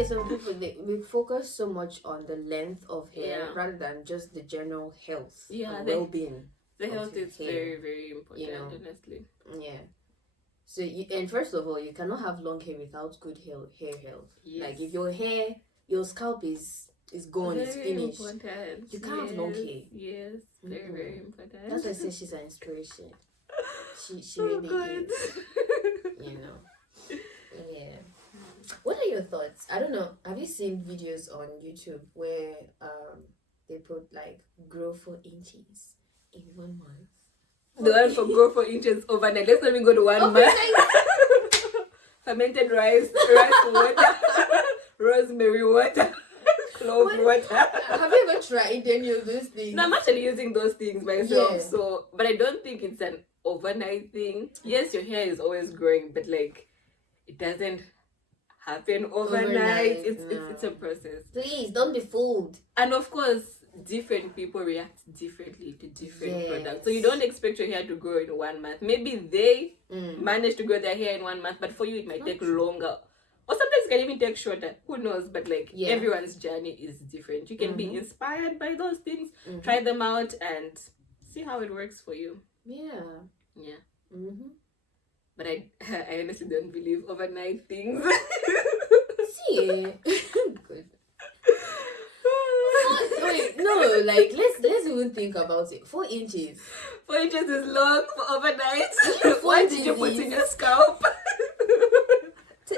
yeah, some people we focus so much on the length of hair Yeah. rather than just the general health Yeah, and the well-being. The of health your is hair, very, very important, you know. honestly. Yeah. So and first of all, you cannot have long hair without good hair health. Yes. Like if your scalp is gone, Very it's finished. important. You can't have long hair. Yes, very, very important. That's why I say she's an inspiration. She Oh, really God. is. You know. Yeah. What are your thoughts? I don't know. Have you seen videos on YouTube where they put like grow 4 inches in 1 month? The one for grow 4 inches overnight. Let's not even go to 1 month. Fermented rice water, rosemary water, clove water. Have you ever tried any of those things? No, I'm actually using those things myself. Yeah. So, but I don't think it's an overnight thing. Yes, your hair is always growing, but like it doesn't happen overnight. It's a process. Please don't be fooled. And of course, different people react differently to different products. So you don't expect your hair to grow in 1 month. Maybe they manage to grow their hair in 1 month, but for you it might take longer. Or sometimes it can even take shorter. Who knows? But like everyone's journey is different. You can be inspired by those things, try them out and see how it works for you. Yeah. But I honestly don't believe overnight things. See, good. Wait, no, like let's even think about it. 4 inches. 4 inches is long for overnight. Why did you put in your scalp? So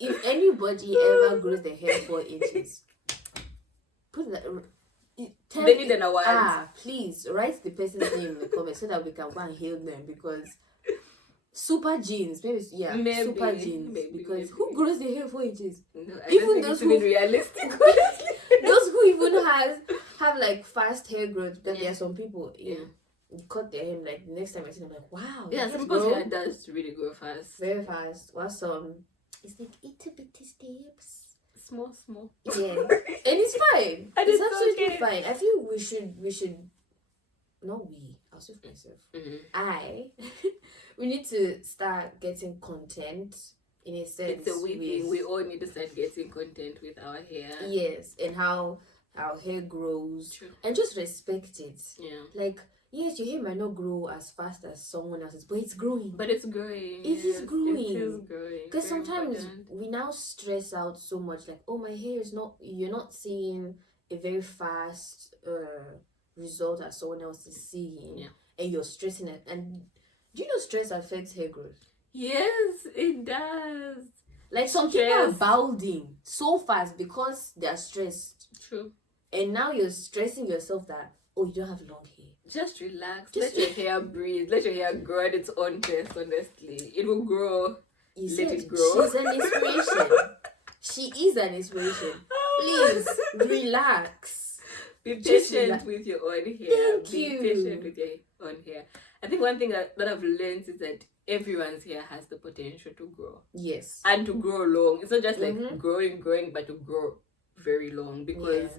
if anybody ever grows their hair 4 inches, put that. They need an award. Please write the person's name in the comments so that we can go and hail them because super genes, maybe super genes. Because who grows their hair 4 inches? No, even those who realistic. those who even have like fast hair growth. Because there are some people, you cut their hair like the next time I see them, I'm like, wow. Yeah, some people's hair does really grow fast. Very fast. While some it's like itty bitty steps. Small. Yeah, and it's fine. And it's absolutely fine. I feel we should. Not we. I'll say for myself. We need to start getting content in a sense. It's a we thing. We all need to start getting content with our hair. Yes, and how our hair grows. True. And just respect it. Yeah. Like, yes, your hair might not grow as fast as someone else's, but it's growing. But it's growing. It is growing. It is growing. Because sometimes we now stress out so much, like, oh, my hair is not. You're not seeing a very fast result that someone else is seeing, and you're stressing it. And do you know stress affects hair growth? Yes, it does. Like some people are balding so fast because they are stressed. True. And now you're stressing yourself that, oh, you don't have long hair. Just relax. Let your hair breathe. Let your hair grow at its own pace, honestly. It will grow. Let it grow. She's an inspiration. She is an inspiration. Please, relax. Be patient with your own hair. Be patient with your own hair. I think one thing that I've learned is that everyone's hair has the potential to grow. Yes. And to grow long. It's not just like growing, but to grow very long. Because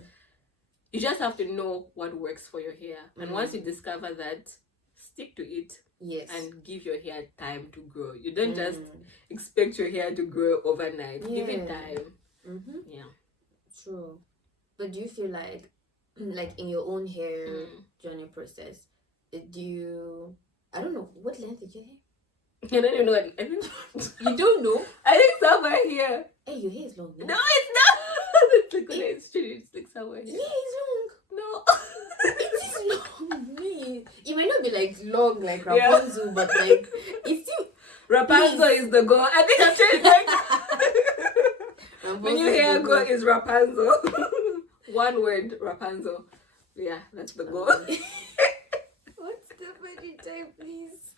you just have to know what works for your hair. And once you discover that, stick to it. Yes. And give your hair time to grow. You don't just expect your hair to grow overnight. Give it time. Yeah. True. But do you feel like in your own hair journey process, do you... I don't know. What length is your hair? I don't even know. I think you don't know? I think somewhere here. Hey, your hair is long. No, it's not. It's like it's like somewhere here. Yeah, it's long. No. It is long. Me. It might not be like long like Rapunzel, but like it's still... Rapunzel is the goal. I think I'm saying like when your hair go is Rapunzel. One word, Rapunzel. Yeah, that's the goal. What's the funny time, please?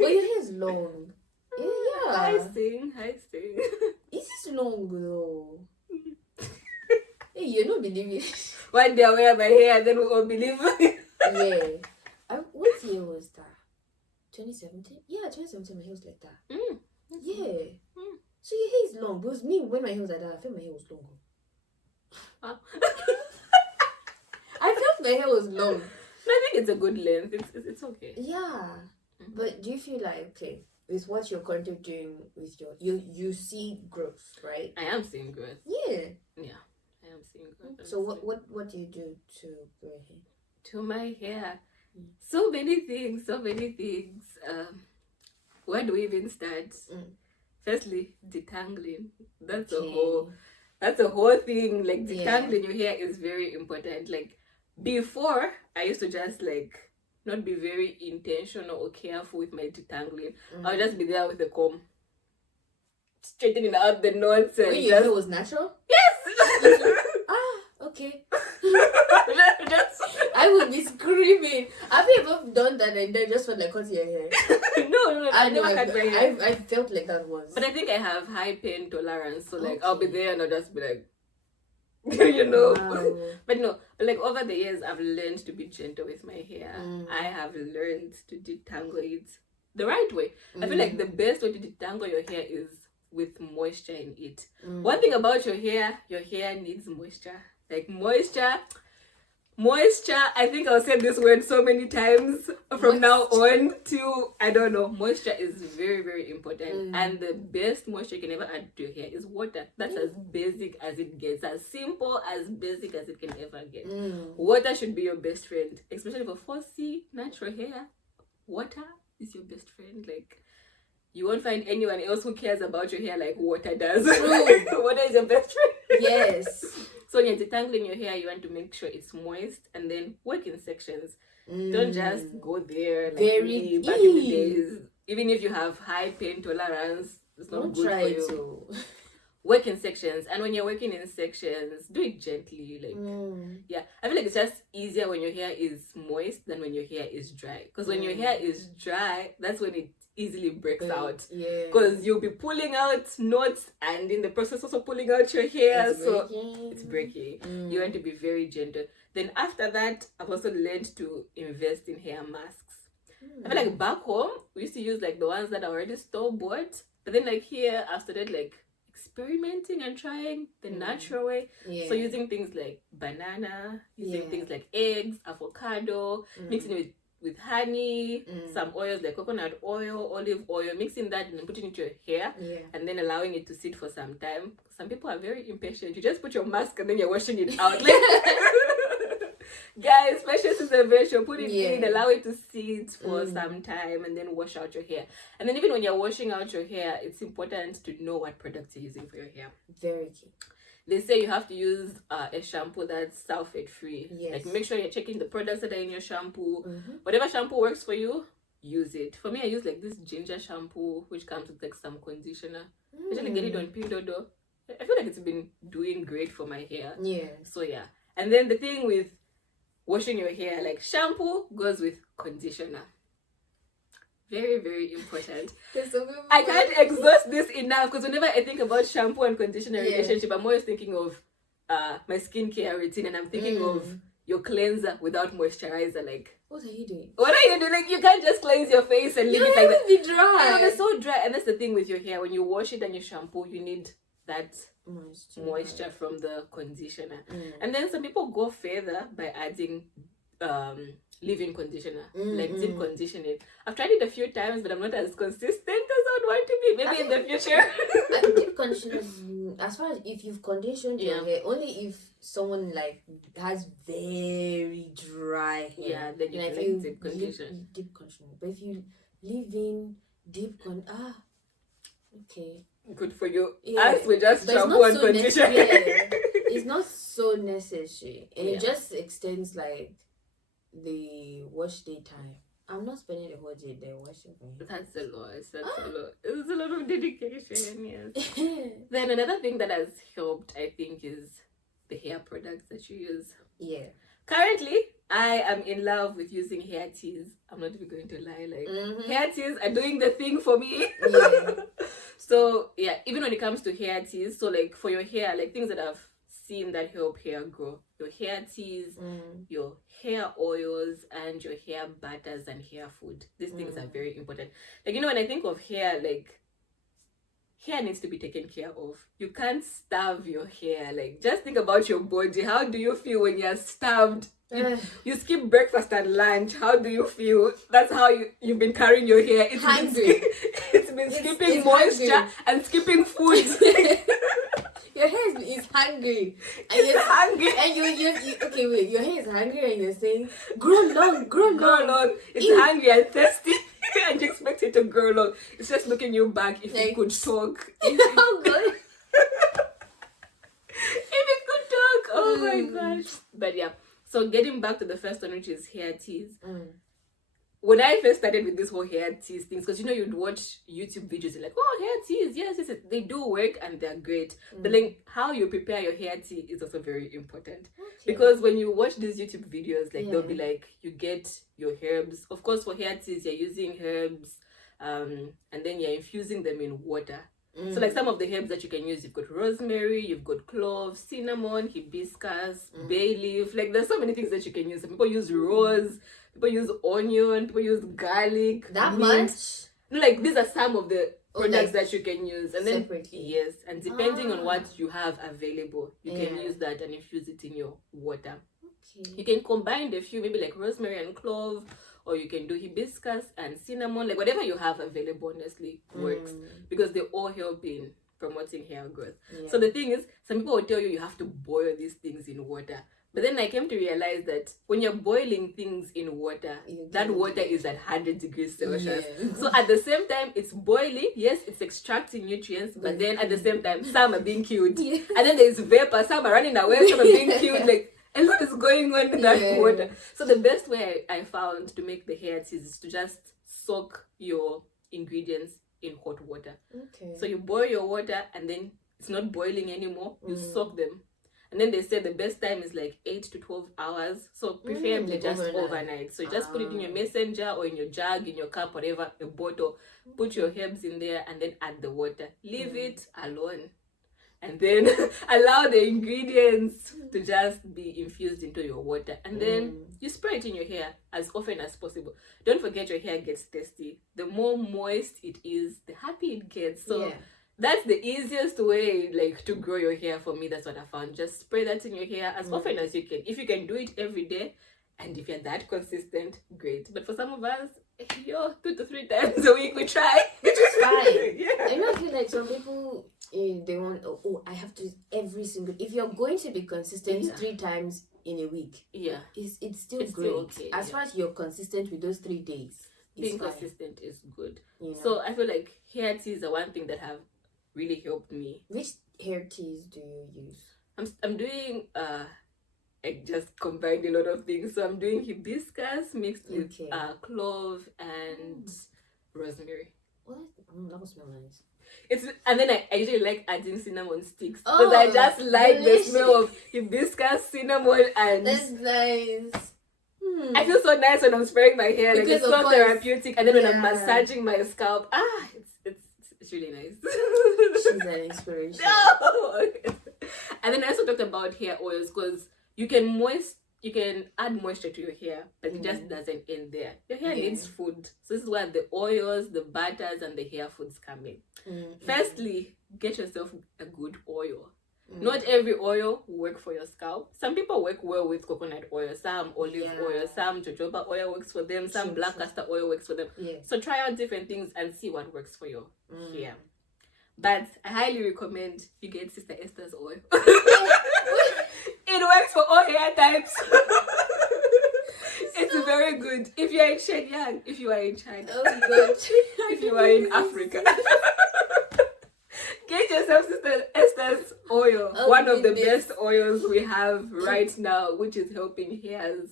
But your hair is long. Yeah. I sing. It is long though. Hey, you're not believing. One day I wear my hair, then we all believe. Yeah. What year was that? 2017? Yeah, 2017. My hair was like that. Yeah. So your hair is long. Because me, when my hair was like that, I felt my hair was long. I felt my hair was long. I think it's a good length. It's okay. Yeah. But do you feel like, okay, with what you're currently doing with you see growth, right? I am seeing growth. Yeah. I am seeing growth. So what do you do to grow hair? To my hair, so many things. Where do we even start? Firstly, detangling. That's a whole thing. Like, detangling your hair is very important. Like, before, I used to just like not be very intentional or careful with my detangling. I'll just be there with a comb, straightening out the knots. And when your hair was natural? Yes! Okay. Just... I would be screaming. Have you ever done that and then just felt like cutting your hair? No, I never cut my hair. I felt like that once. But I think I have high pain tolerance, so like I'll be there and I'll just be like, Wow. But no, like over the years, I've learned to be gentle with my hair. I have learned to detangle it the right way. I feel like the best way to detangle your hair is with moisture in it. One thing about your hair needs moisture. Like moisture, I think I'll say this word so many times from now on to, I don't know. Moisture is very, very important. And the best moisture you can ever add to your hair is water. That's as basic as it gets. As simple, as basic as it can ever get. Water should be your best friend. Especially for 4C natural hair. Water is your best friend. Like, you won't find anyone else who cares about your hair like water does. Water is your best friend. Yes. So when you're detangling your hair, you want to make sure it's moist and then work in sections. Don't just go there like me back in the days. Even if you have high pain tolerance, it's not good for you. Work in sections, and when you're working in sections, do it gently. Like I feel like it's just easier when your hair is moist than when your hair is dry. Because when your hair is dry, that's when it easily breaks out. Because you'll be pulling out knots and in the process also pulling out your hair. It's breaking. You want to be very gentle. Then after that, I've also learned to invest in hair masks. I feel like back home, we used to use like the ones that are already store-bought. But then like here, I've started like experimenting and trying the natural way. So using things like banana, using things like eggs, avocado, mixing it with honey, some oils like coconut oil, olive oil, mixing that and then putting it to your hair and then allowing it to sit for some time. Some people are very impatient. You just put your mask and then you're washing it out. Guys, patience is a virtue. Put it in, allow it to sit for some time and then wash out your hair. And then even when you're washing out your hair, it's important to know what products you're using for your hair. Very key. They say you have to use a shampoo that's sulfate free. Like make sure you're checking the products that are in your shampoo. Whatever shampoo works for you, use it. For me, I use like this ginger shampoo which comes with like some conditioner. I usually get it on Pindodo. I feel like it's been doing great for my hair. So yeah. And then the thing with washing your hair, like shampoo goes with conditioner. Very, very important. I can't exhaust this enough because whenever I think about shampoo and conditioner relationship, I'm always thinking of my skincare routine, and I'm thinking of your cleanser without moisturizer. Like, what are you doing? Like, you can't just cleanse your face and leave it like that. Be dry. It's so dry, and that's the thing with your hair. When you wash it and you shampoo, you need that moisture from the conditioner. And then some people go further by adding leave-in conditioner, like deep conditioning. I've tried it a few times, but I'm not as consistent as I would want to be. Maybe in the future. Deep conditioners, as far as if you've conditioned your hair, only if someone like has very dry hair, then you can deep condition. Deep conditioner. But if you leave in deep okay. Good for you. Us, we just shampoo and condition. It's not so necessary, and it just extends like the wash day time. I'm not spending the whole day there washing my hair. That's a lot. It's a lot of dedication. Yes. Then another thing that has helped, I think, is the hair products that you use. Currently, I am in love with using hair teas. I'm not even going to lie. Like hair teas are doing the thing for me. So even when it comes to hair teas, so like for your hair, like things that I've seen that help hair grow, your hair teas, your hair oils, and your hair butters and hair food. These things are very important. Like, when I think of hair, like hair needs to be taken care of. You can't starve your hair. Like, just think about your body. How do you feel when you're starved? You skip breakfast and lunch. How do you feel? That's how you've been carrying your hair. It's hungry. It's been skipping moisture hungry. And skipping food. Your hair is hungry. And it's hungry. And you okay, wait, your hair is hungry and you're saying, grow long. It's hungry and thirsty. And you expect it to grow long. It's just looking you back if you could talk. Oh god. If it could talk. Oh my gosh. But yeah. So getting back to the first one, which is hair teas. When I first started with this whole hair teas things, because you'd watch YouTube videos, you're like, oh, hair teas, yes, they do work and they're great. But like how you prepare your hair tea is also very important. Okay. Because when you watch these YouTube videos, like they'll be like, you get your herbs. Of course, for hair teas, you're using herbs, and then you're infusing them in water. So like some of the herbs that you can use, you've got rosemary, you've got cloves, cinnamon, hibiscus, bay leaf. Like there's so many things that you can use. Some people use rose, people use onion, people use garlic. That mint. Much? Like these are some of the products that you can use. And then separately. Yes, and depending on what you have available, you can use that and infuse it in your water. Okay. You can combine the few, maybe like rosemary and clove, or you can do hibiscus and cinnamon, like whatever you have available, honestly, works. Because they all help in promoting hair growth. Yeah. So the thing is, some people will tell you have to boil these things in water. But then I came to realize that when you're boiling things in water, that water is at 100 degrees Celsius. Yeah. So at the same time, it's boiling. Yes, it's extracting nutrients. But then at the same time, some are being killed. Yeah. And then there's vapor. Some are running away. Some are being killed. Like, a lot is going on in that water. So the best way I found to make the hair teas is to just soak your ingredients in hot water. Okay. So you boil your water and then it's not boiling anymore. You soak them. And then they say the best time is like 8 to 12 hours. So preferably just overnight. So you just put it in your messenger or in your jug, in your cup, whatever, a bottle. Put your herbs in there and then add the water. Leave it alone. And then allow the ingredients to just be infused into your water. And then you spray it in your hair as often as possible. Don't forget your hair gets thirsty. The more moist it is, the happier it gets. So that's the easiest way like to grow your hair for me. That's what I found. Just spray that in your hair as often as you can. If you can do it every day, and if you're that consistent, great. But for some of us, 2 to 3 times a week we try. Which is fine. I feel like some people they want I have to every single. If you're going to be consistent 3 times in a week, it's still great. Still okay, as far as you're consistent with those 3 days, being consistent is good. So I feel like hair teas are one thing that have really helped me. Which hair teas do you use? I'm doing I just combined a lot of things. So I'm doing hibiscus mixed with clove and rosemary. Well, that would smell nice. And then I usually like adding cinnamon sticks because I just like delicious. The smell of hibiscus, cinnamon, and that's nice. I feel so nice when I'm spraying my hair. Like it's so therapeutic, and then when I'm massaging my scalp, it's really nice. She's an inspiration. No! And then I also talked about hair oils because you can add moisture to your hair, but it just doesn't end there. Your hair needs food. So this is where the oils, the butters, and the hair foods come in. Firstly, get yourself a good oil. Not every oil will work for your scalp. Some people work well with coconut oil, some olive oil, some jojoba oil works for them, some black castor oil works for them. So try out different things and see what works for your hair. But I highly recommend you get Sister Esther's oil. It works for all hair types. It's very good. If you're in Shenyang, if you are in China, if you are in Africa. Get yourself Sister Esther's oil. One of the best oils we have right now, which is helping hairs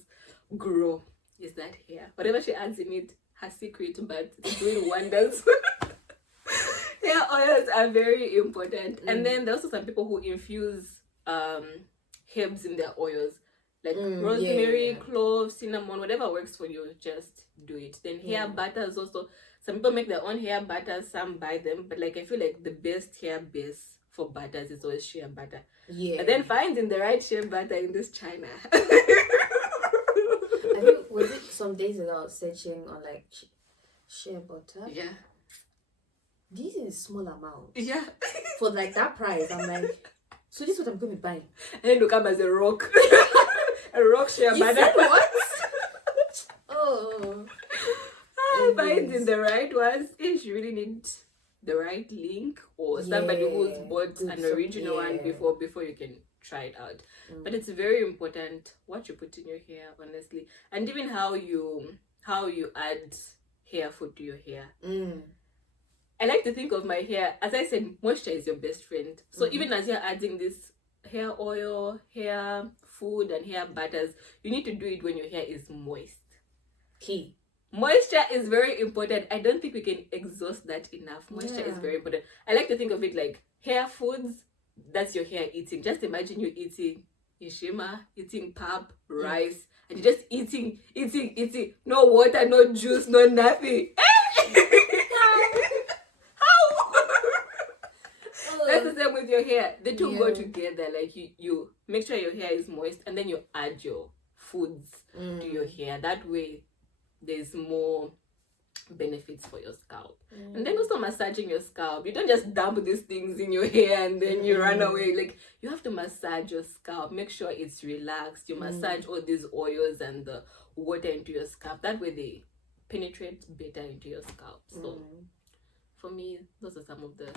grow, is that hair. Whatever she adds in it, her secret, but it's doing wonders. Hair oils are very important. And then there's also some people who infuse herbs in their oils. Like rosemary, clove, cinnamon, whatever works for you, just do it. Then hair butters also. Some people make their own hair butters, some buy them. But like I feel like the best hair base for butters is always shea butter. But then finding the right shea butter in this China. I think, was it some days ago I was searching on like shea butter? Yeah. this is small amount. Yeah. For like that price, I'm like, so this is what I'm going to buy. And then to come as a rock. A rock share. You said what? Oh. Finding the right ones. You really need the right link or somebody who's bought an original one before you can try it out. But it's very important what you put in your hair, honestly, and even how you add hair food to your hair. I like to think of my hair, as I said, moisture is your best friend. So even as you're adding this hair oil, hair food, and hair butters, you need to do it when your hair is moist. Key. Moisture is very important. I don't think we can exhaust that enough. Moisture is very important. I like to think of it like hair foods, that's your hair eating. Just imagine you eating ishima, eating pap, rice, and you're just eating. No water, no juice, no nothing. That's the same with your hair. The two go together. Like you make sure your hair is moist, and then you add your foods to your hair. That way there's more benefits for your scalp. And then also massaging your scalp. You don't just dump these things in your hair and then you run away. Like, you have to massage your scalp. Make sure it's relaxed. You massage all these oils and the water into your scalp. That way they penetrate better into your scalp. So for me, those are some of the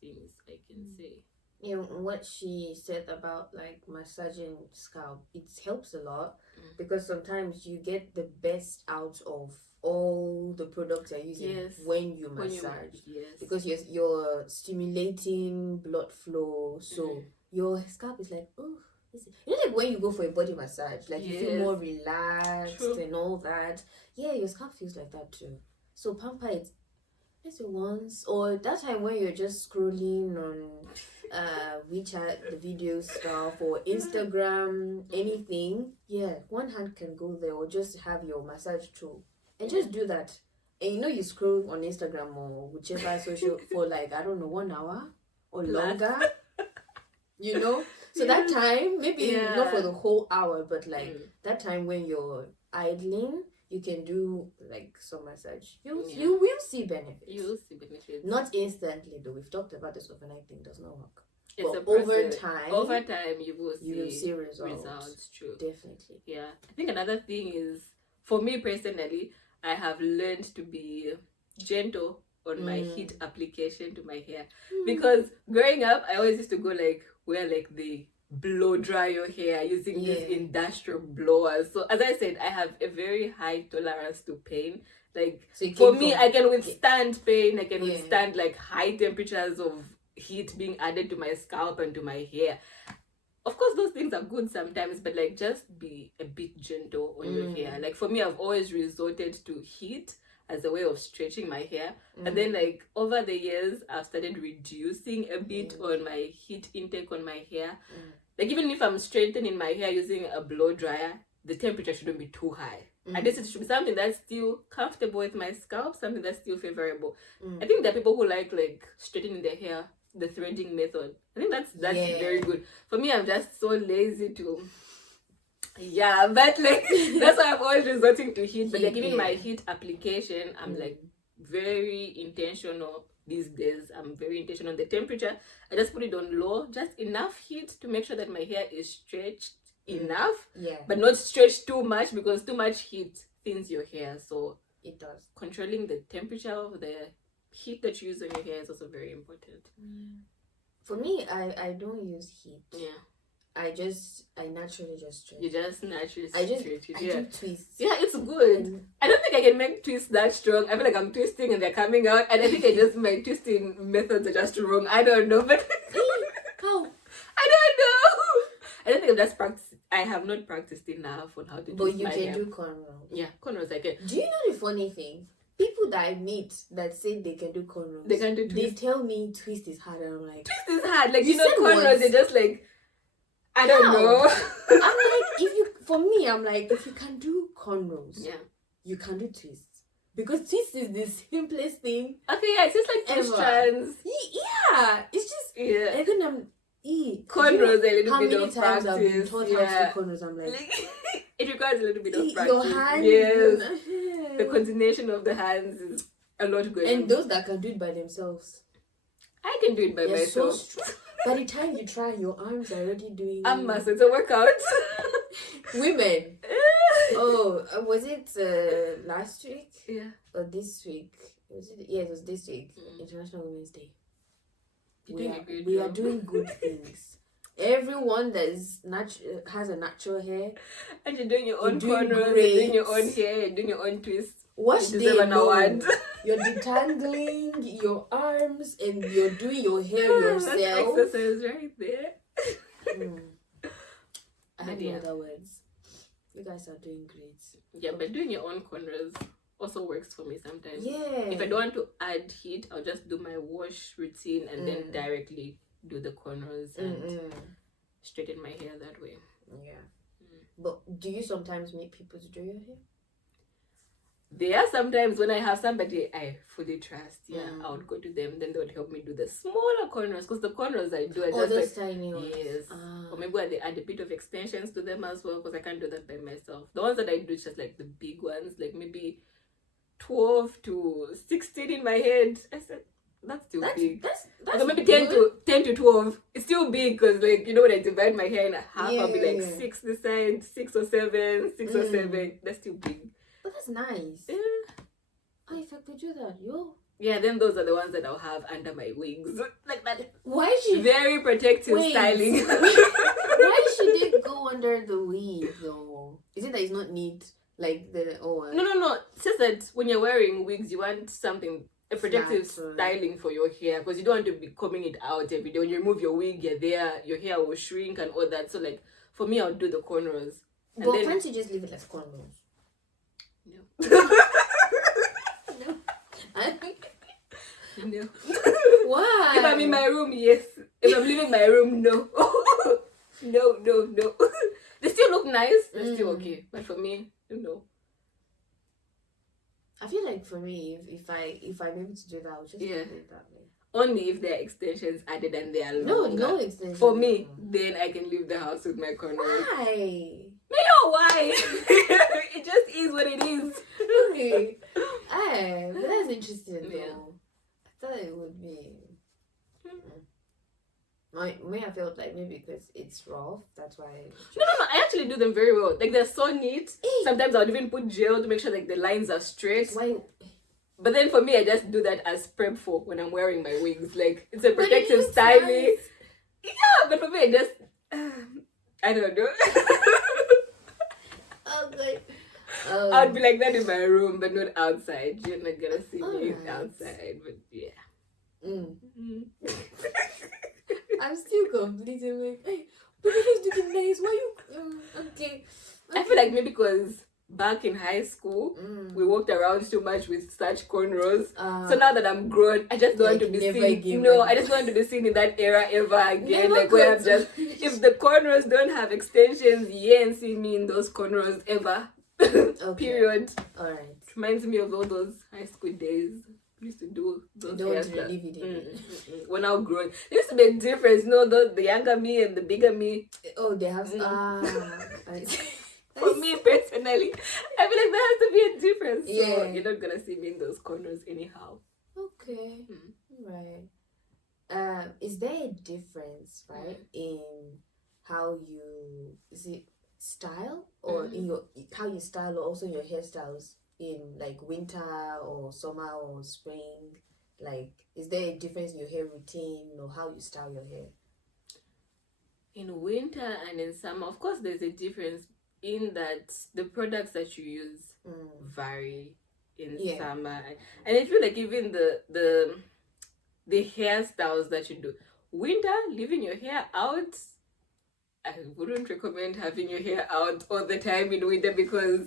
things I can say. Yeah, what she said about like massaging scalp, it helps a lot because sometimes you get the best out of all the products you're using when you massage. Because you're stimulating blood flow, so your scalp is like, oh, you know, like when you go for a body massage, like you feel more relaxed and all that. Yeah, your scalp feels like that too. So pamper it. Let's say once, or that time when you're just scrolling on WeChat, the video stuff, or Instagram, anything. Yeah, one hand can go there, or just have your massage tool and just do that. And you know, you scroll on Instagram or whichever social for like, I don't know, 1 hour or longer. You know, so that time, maybe not for the whole hour, but like that time when you're idling, you can do like some massage. You will see benefits. You will see benefits. Not instantly though. We've talked about this overnight thing does not work. It's but over time you will see results. True. Definitely. Yeah. I think another thing is, for me personally, I have learned to be gentle on my heat application to my hair. Because growing up, I always used to go like where like the blow dry your hair using these industrial blowers. So as I said, I have a very high tolerance to pain. Like, so for me, I can withstand pain. I can withstand like high temperatures of heat being added to my scalp and to my hair. Of course, those things are good sometimes, but like just be a bit gentle on your hair. Like for me, I've always resorted to heat as a way of stretching my hair. And then like over the years, I've started reducing a bit on my heat intake on my hair. Like even if I'm straightening my hair using a blow dryer, the temperature shouldn't be too high. And this should be something that's still comfortable with my scalp, something that's still favorable. I think there are people who like straightening their hair, the threading method. I think that's very good. For me, I'm just so lazy to... Yeah, but like that's why I'm always resorting to heat. But like even my heat application, I'm like very intentional these days. I'm very intentional on the temperature. I just put it on low, just enough heat to make sure that my hair is stretched enough, but not stretched too much, because too much heat thins your hair. So it does. Controlling the temperature of the heat that you use on your hair is also very important. For me, I don't use heat. I naturally just stretch. You just naturally stretch it. I do twists. Yeah, it's good. I don't think I can make twists that strong. I feel like I'm twisting and they're coming out, and I think my twisting methods are just wrong. I don't know, but how? I don't know. I don't think I'm just practicing. I have not practiced enough on how to twist my hair. But you can do cornrows. Yeah, cornrows I can. Do you know the funny thing? People that I meet that say they can do cornrows, they can do twist. They tell me twist is hard, and I'm like, twist is hard. Like, you know, cornrows, they're just like, I don't know. I'm like, I'm like, if you can do cornrows, you can do twists. Because twist is the simplest thing. Okay, yeah, it's just like twist strands. Yeah, it's just, and then I'm, cornrows, a little bit of practice. How many times I've been taught how to do cornrows, I'm like, it requires a little bit of practice. Your hands. Yes. The coordination of the hands is a lot going And on. those that can do it by themselves, I can do it by myself. So by the time you try, your arms are already doing. It's a workout. Women. Was it last week? Yeah. Or this week? It was this week. International Women's Day. We are doing good things. Everyone that is has a natural hair, and you're doing your own corners, you're doing your own hair, you're doing your own twists. Wash day, no. You're detangling your arms and you're doing your hair yourself. That's exercise right there. I have no other words. You guys are doing great. Yeah, but doing your own corners also works for me sometimes. Yeah. If I don't want to add heat, I'll just do my wash routine and then directly do the corners and straighten my hair that way. Yeah. But do you sometimes make people to do your hair? There are sometimes when I have somebody I fully trust, I would go to them, then they would help me do the smaller corners, because the corners I do are just tiny ones. Yes. Or maybe I add a bit of extensions to them as well, because I can't do that by myself. The ones that I do is just like the big ones, like maybe 12 to 16 in my head. I said, that's still big. That's maybe 10 to 12. It's still big, because like, you know, when I divide my hair in half, I'll be like 6 this side, 6 or 7, 6 or 7. That's still big. But that's nice. Yeah. Oh, if I could do that, Yeah, then those are the ones that I'll have under my wigs. Like that. Why should... Very protective styling. Why should it go under the wig, though? Is it that it's not neat? Like the... No. It's just that when you're wearing wigs, you want something... a protective styling for your hair, because you don't want to be combing it out every day. When you remove your wig, you're there, your hair will shrink and all that. So, like, for me, I'll do the cornrows. But can't you just leave it as cornrows? No. No. Why? If I'm in my room, yes. If I'm leaving my room, no. No. They still look nice. They're still okay. But for me, no. I feel like for me, if I'm able to do that, I'll just do it that way. Only if there are extensions added and they are longer. No extensions. For me, then I can leave the house with my cornrows. Why? No, why? It just is what it is. Okay. But that's interesting though. I thought it would be... I felt like maybe because it's rough, that's why. No, I actually do them very well. Like, they're so neat. Sometimes I would even put gel to make sure like the lines are straight. Why? But then for me, I just do that as prep for when I'm wearing my wigs. Like, it's a protective styling. Nice. Yeah, but for me, I just I don't know. Okay. I'd be like that in my room, but not outside. You're not gonna see me outside, but yeah. I'm still completely like, hey, but he's looking nice. Why you? Okay. I feel like maybe because back in high school, we walked around too much with such cornrows. So now that I'm grown, I just don't want to be seen. No, I just don't want to be seen in that era ever again. Like, where I'm just, if the cornrows don't have extensions, you ain't see me in those cornrows ever. Okay. Period. All right. Reminds me of all those high school days. We used to do those hairstyles. When I was growing, there used to be a difference. You know, the younger me and the bigger me. Oh, they have. For me personally, I feel like there has to be a difference. So you're not gonna see me in those corners anyhow. Okay. Right. Is there a difference, right, in how you style, or in your how you style, or also your hairstyles in like winter or summer or spring? Like, is there a difference in your hair routine or how you style your hair? In winter and in summer, of course, there's a difference in that the products that you use vary in summer, and I feel like even the hairstyles that you do winter, leaving your hair out, I wouldn't recommend having your hair out all the time in winter, because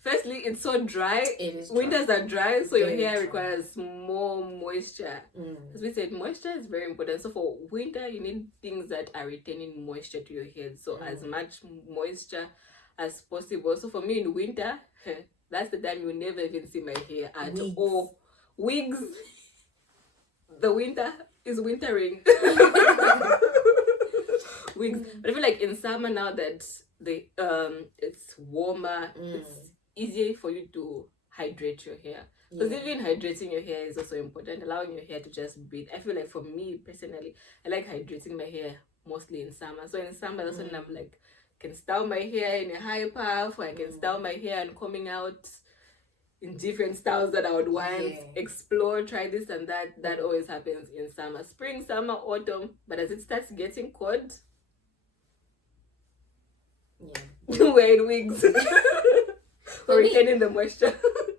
firstly, it's so dry. Winters are dry, so your hair requires more moisture. As we said, moisture is very important. So for winter, you need things that are retaining moisture to your head. So as much moisture as possible. So for me in winter, that's the time you will never even see my hair at all. Wigs. The winter is wintering. Wigs. But I feel like in summer, now that it's warmer, it's easier for you to hydrate your hair. Because even hydrating your hair is also important, allowing your hair to just breathe. I feel like for me personally, I like hydrating my hair mostly in summer. So in summer, that's when I'm like, can style my hair in a high puff, or I can style my hair and coming out in different styles that I would want. Explore, try this and that. That always happens in summer. Spring, summer, autumn. But as it starts getting cold, we're in wigs. Or retaining the moisture.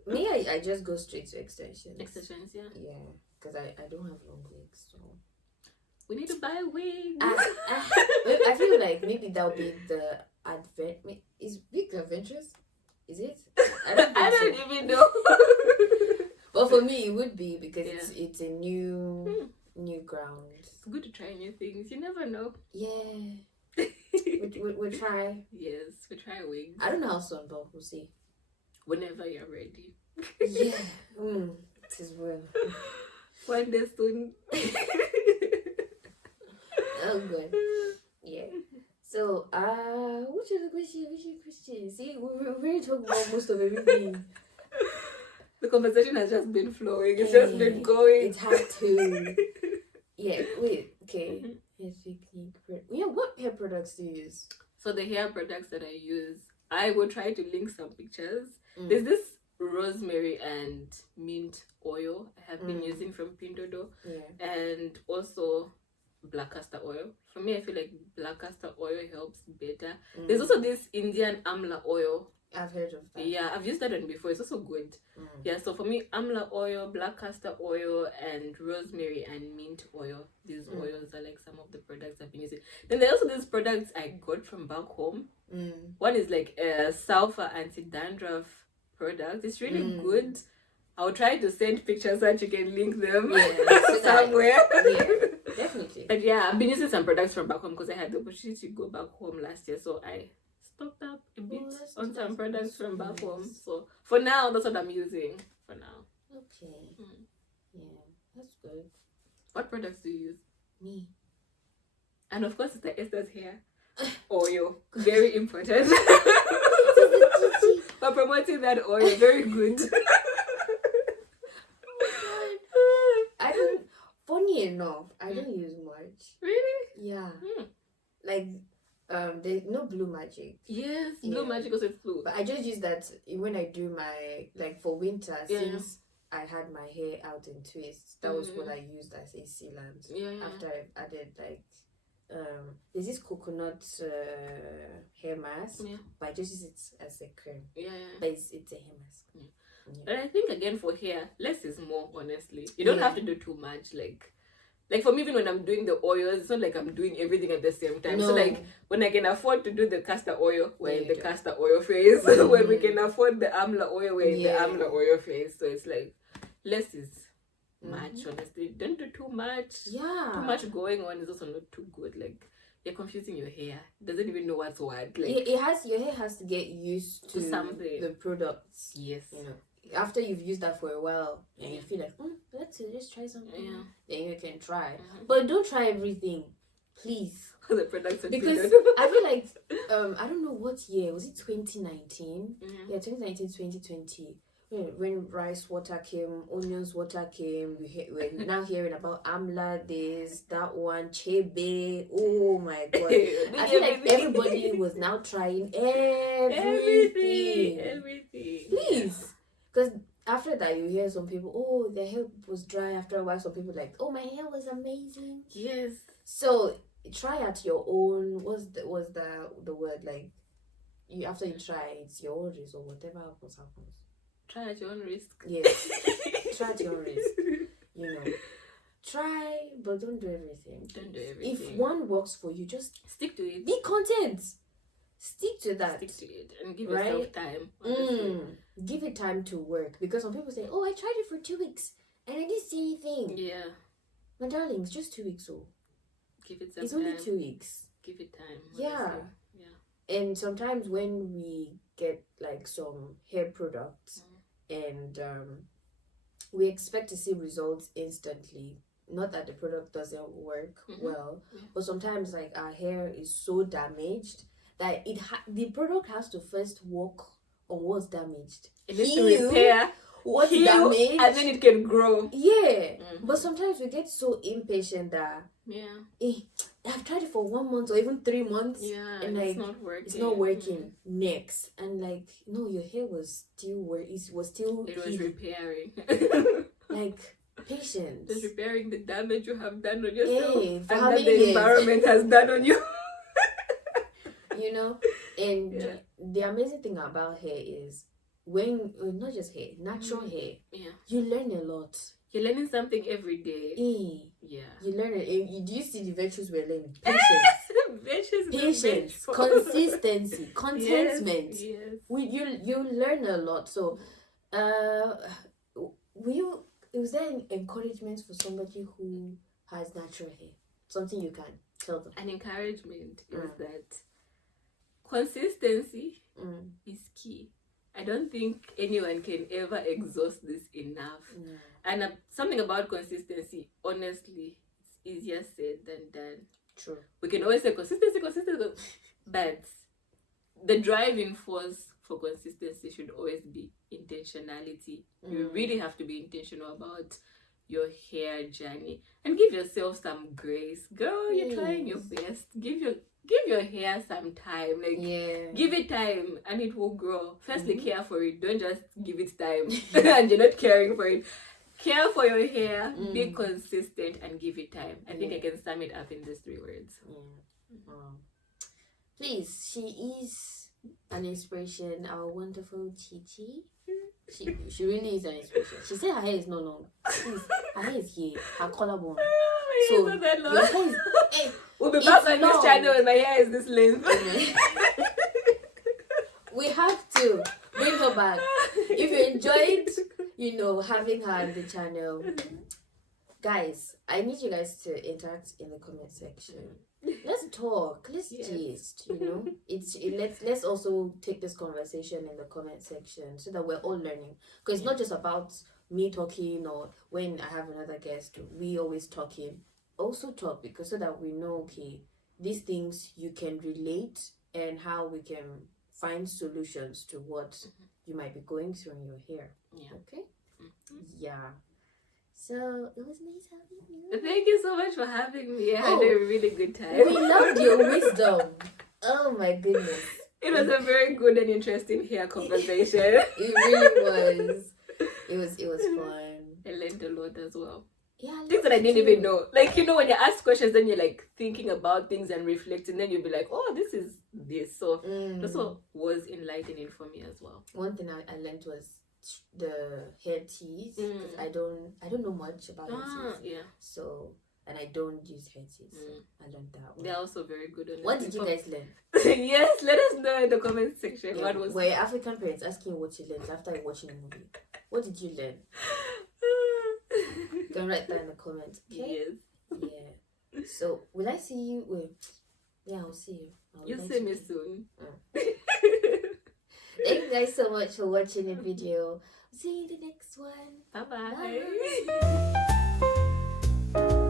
Me, I just go straight to extensions. Extensions, yeah. Yeah, because I don't have long wigs, so we need to buy wigs. I feel like maybe that'll be the advent. Is wig adventurous? Is it? I don't even know. But for me, it would be because it's a new ground. It's good to try new things. You never know. Yeah. We'll try. Yes, we try wigs. I don't know how soon, but we'll see. Whenever you're ready. Yeah. It is well. One day soon. Oh good. Yeah. So which is the question? See, we're already talking about most of everything. The conversation has just been flowing. It's just been going. It had to. Yeah. Wait. Okay. Yeah. What hair products do you use? So the hair products that I use, I will try to link some pictures. There's this rosemary and mint oil I have been using from Pindodo, and also black castor oil. For me, I feel like black castor oil helps better. There's also this Indian amla oil. I've heard of that. Yeah, I've used that one before. It's also good. Yeah, so for me, amla oil, black castor oil, and rosemary and mint oil. These oils are like some of the products I've been using. Then there's also these products I got from back home. One is like a sulfur anti-dandruff product. It's really good. I'll try to send pictures so that you can link them somewhere. Yeah, definitely. But yeah, I've been using some products from back home because I had the opportunity to go back home last year. So I stocked up a bit on some products from back home. So for now, that's what I'm using for now. Okay. Yeah, that's good. What products do you use? Me. And of course, it's the Esther's hair oil. Very important. For promoting that oil, very good. I don't. Funny enough, I don't use much. Really? Yeah. Like, there's no Blue Magic. Yes, Blue Magic also is blue. But I just use that when I do my for winter. Since I had my hair out in twists, that was what I used as a sealant. After I added there's this coconut hair mask, but I just use it as a cream. But it's a hair mask. But I think again for hair, less is more. Honestly, you don't have to do too much. Like for me, even when I'm doing the oils, it's not like I'm doing everything at the same time. So like when I can afford to do the castor oil, we're in the castor oil phase. When we can afford the amla oil, we're in the amla oil phase. So it's like less is much. Honestly, don't do too much. Too much going on is also not too good. Like you're confusing your hair. It doesn't even know what's what. Like your hair has to get used to something. The products. Yes. You know, after you've used that for a while and you feel like, let's try something. Then you can try. But don't try everything, please. The products are because I feel like I don't know what year was it. 2019. Yeah, 2019, 2020. When rice water came, onions water came, we're now hearing about amla, this, that one, chebe. Oh my god. I feel like everybody was now trying everything. Please. Because after that, you hear some people, their hair was dry after a while. Some people like, my hair was amazing. Yes. So try at your own. What's the word? Like, after you try, it's your own risk or whatever happens. Try at your own risk. Yes. Try at your own risk. You know. Try, but don't do everything. Don't do everything. If one works for you, just stick to it. Be content. Stick to that. Stick to it and give yourself time. Give it time to work. Because some people say, I tried it for 2 weeks and I didn't see anything. Yeah. My darling, it's just 2 weeks old. Give it some It's time. only 2 weeks. Give it time. Yeah. And sometimes when we get like some hair products and we expect to see results instantly. Not that the product doesn't work well, but sometimes like our hair is so damaged that the product has to first work on what's damaged. It needs to repair what's heal, damaged, and then it can grow. Yeah. But sometimes we get so impatient that I've tried it for 1 month or even 3 months. Yeah, and it's not working. It's not working. Next, and like, no, your hair was still where it was still. It was repairing. Like, patience. Just repairing the damage you have done on yourself, and that the environment has done on you. You know, and the amazing thing about hair is when not just hair, natural hair. Yeah, you learn a lot. You're learning something every day. Yeah. You learn it. Do you see the virtues we're learning? Patience, consistency, contentment. Yes. You learn a lot. So, was there an encouragement for somebody who has natural hair? Something you can tell them? An encouragement is that consistency is key. I don't think anyone can ever exhaust this enough. And something about consistency, honestly, it's easier said than done. True. We can always say consistency, but the driving force for consistency should always be intentionality. You really have to be intentional about your hair journey and give yourself some grace. Girl, you're trying your best. Give your hair some time. Give it time and it will grow. Firstly, care for it. Don't just give it time and you're not caring for it. Care for your hair, be consistent, and give it time. I think I can sum it up in these 3 words. Please, she is an inspiration, our wonderful Chichi. She really is an inspiration. She said her hair is no long. Please, her hair is here, her collarbone. So your hair is, we'll be back on this channel and my hair is this length. We have to bring her back. If you enjoyed, having her on the channel, guys, I need you guys to interact in the comment section. Let's talk. Let's gist. Let's also take this conversation in the comment section so that we're all learning. Because it's not just about me talking or when I have another guest. We always talking. Also talk because so that we know, okay, these things you can relate and how we can find solutions to what you might be going through in your hair. Okay? Yeah. So it was nice having you. Thank you so much for having me. I had a really good time. We loved your wisdom. Oh my goodness. It was a very good and interesting hair conversation. It really was. It was fun. I learned a lot as well. Yeah, things that I didn't even know. Like, when you ask questions, then you're like thinking about things and reflecting, then you'll be like, oh, this is this. So that's what was enlightening for me as well. One thing I learned was the hair teas, because I don't know much about hair teas. Yeah. So, and I don't use hair teas. I learned that one. They're also very good on it. What did you guys learn? Yes, let us know in the comment section. What was were your African parents asking you what you learned after watching the movie? What did you learn? You can write that in the comments. Okay? Yes. Yeah. So, will I see you? Wait. Yeah, I'll see you. You'll see me soon. Thank you guys so much for watching the video. See you in the next one. Bye-bye. Bye.